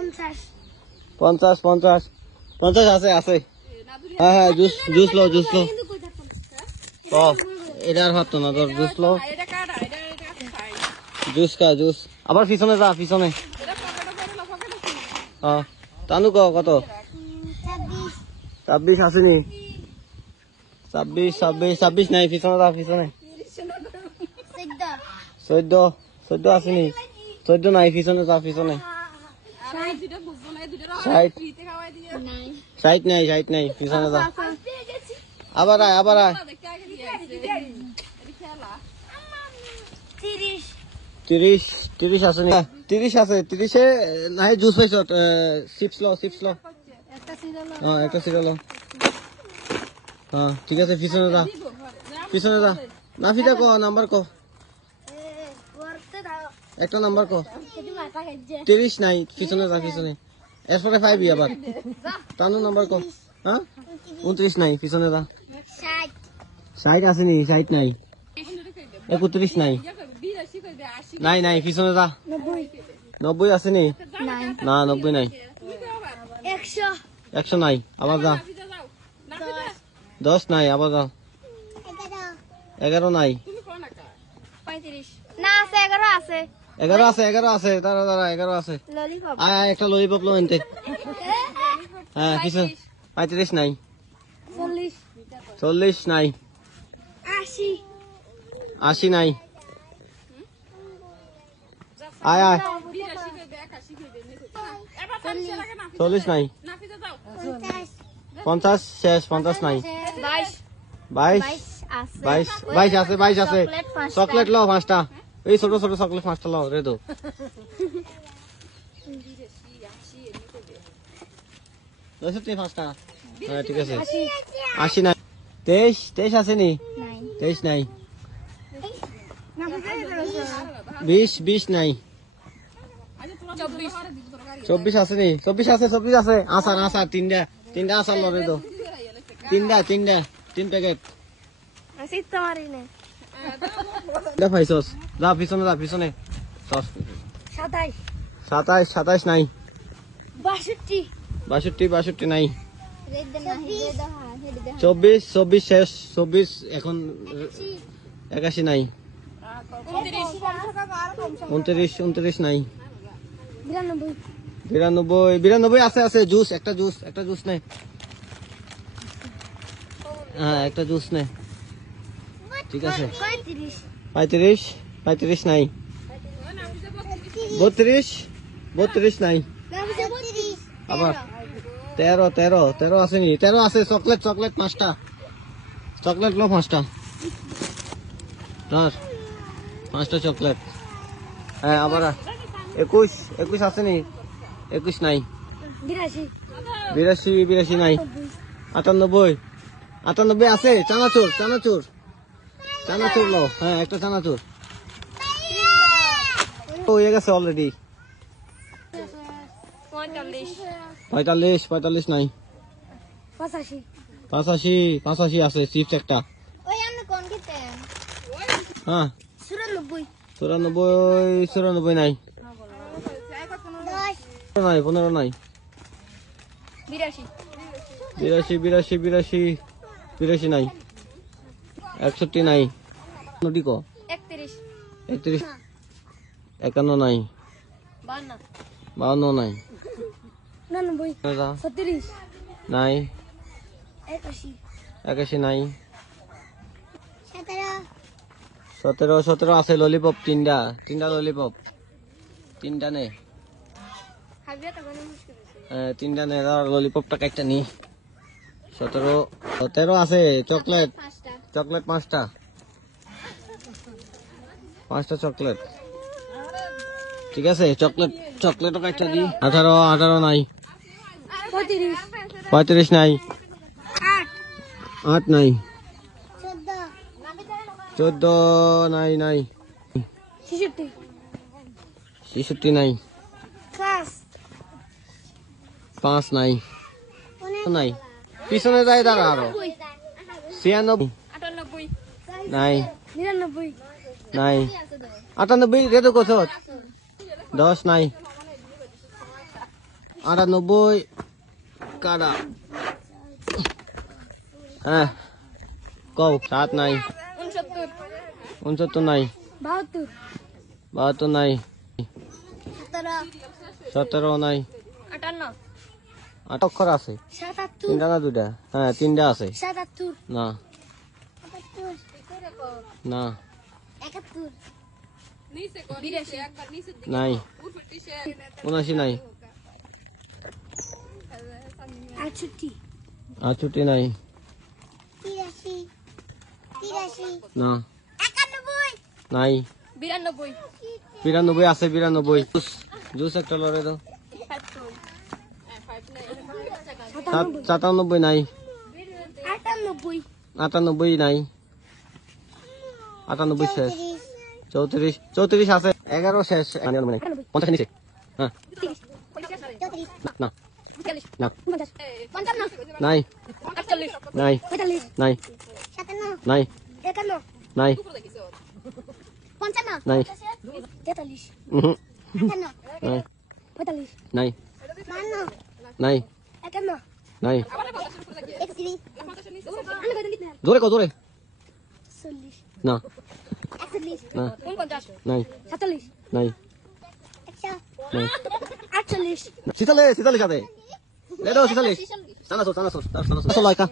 50 50 50 আছে আছে হ্যাঁ হ্যাঁ জুস জুস লো ও এটার হাত তো না তোর জুস লো জুস কা জুস আবার পিছনে যা পিছনে হ্যাঁ তানু কত 26 আসেনি 26 নাই পিছনে যা পিছনে 14 আসেনি 14 নাই পিছনে যা পিছনে 60 নাই পিছনে যা আবার আয় 30 আসেনি 30 আছে 30 এ নাই জুস পাইছ চিপস লো হ্যাঁ একটা সিরিয়াল হ্যাঁ ঠিক আছে পিছনে যা না ফিটা কো নাম্বার কো একটা নাম্বার কো 30 নাই পিছনে যা পিছনে এরপরে 5 আবার তানো নাম্বার কো হ্যাঁ 29 নাই পিছনে যা 60 আসেনি 60 নাই 31 নাই পিছনে যা 90 আসেনি না 90 নাই 100 নাই আবার যা 10 নাই আবার যা 11 নাই 11 আছে দাঁড়া 11 আছে আয় একটা ললিপপ লো এনতে হ্যাঁ পিছনে 35 নাই 40 নাই 80 নাই আয় 40 নাই 50 শেষ 50 নাই 22 আছে চকলেট লো 5টা এই ছোট চকলেট 5টা লো রে দো তুই 5টা হ্যাঁ ঠিক আছে 80 নাই 23 আছে নি 23 নাই 20 নাই 24 আছে নি 24 আছে আসার তিনটা আসার লরে দো তিনটা 3 প্যাকেট পাইছস যা পিছনে 27 নাই 62 নাই 24 শেষ 24 এখন 81 নাই 29 নাই 92 আছে জুস একটা জুস নে হ্যাঁ একটা জুস নে ঠিক আছে 35 নাই 32 নাই আবার 13 আছে নি 13 আছে চকলেট 5টা চকলেট লো 5টা ধর 5টা চকলেট হ্যাঁ আবার 21 আছে নি 21 নাই 82 নাই 98 আছে চানাচুর লো হ্যাঁ একটা চানাচুর হয়ে গেছে অলরেডি 45 নাই 85 আছে চিপস একটা হ্যাঁ 94 নাই 15 নাই 82 নাই 61 নাই নটি কো 31 51 নাই 52 নাই 39 নাই 81 নাই 17 আছে ললিপপ তিনটা ললিপপ তিনটা নে তিনটা নে ললিপপটা কাটটা নি 17 আছে চকলেট 5টা চকলেট ঠিক আছে চকলেটও কাটটা দি 18 নাই 35 নাই 8 নাই 14 নাই 66 নাই 5 নাই পিছনে যায় দাঁড়া আরো 96 নাই 98 রেতো কত 10 নাই 98 কারা হ্যাঁ কও 7 নাই 69 নাই 72 নাই 17 নাই 8 অক্ষর আছে তিনটা না দুটা হ্যাঁ তিনটা আছে না না নাই 79 নাই 68 নাই না নাই 92 আছে 92 জুস একটা লড়ে দাও 97 নাই 98 নাই 98 শেষ 34 আছে 11 শেষ 50 নিচে হ্যাঁ না না নাই নাই নাই নাই নাই নাই নাই নাই নাই জোরে কো জোরে না না নাই নাই নাই 46 আছে ले दो 46 sana so laica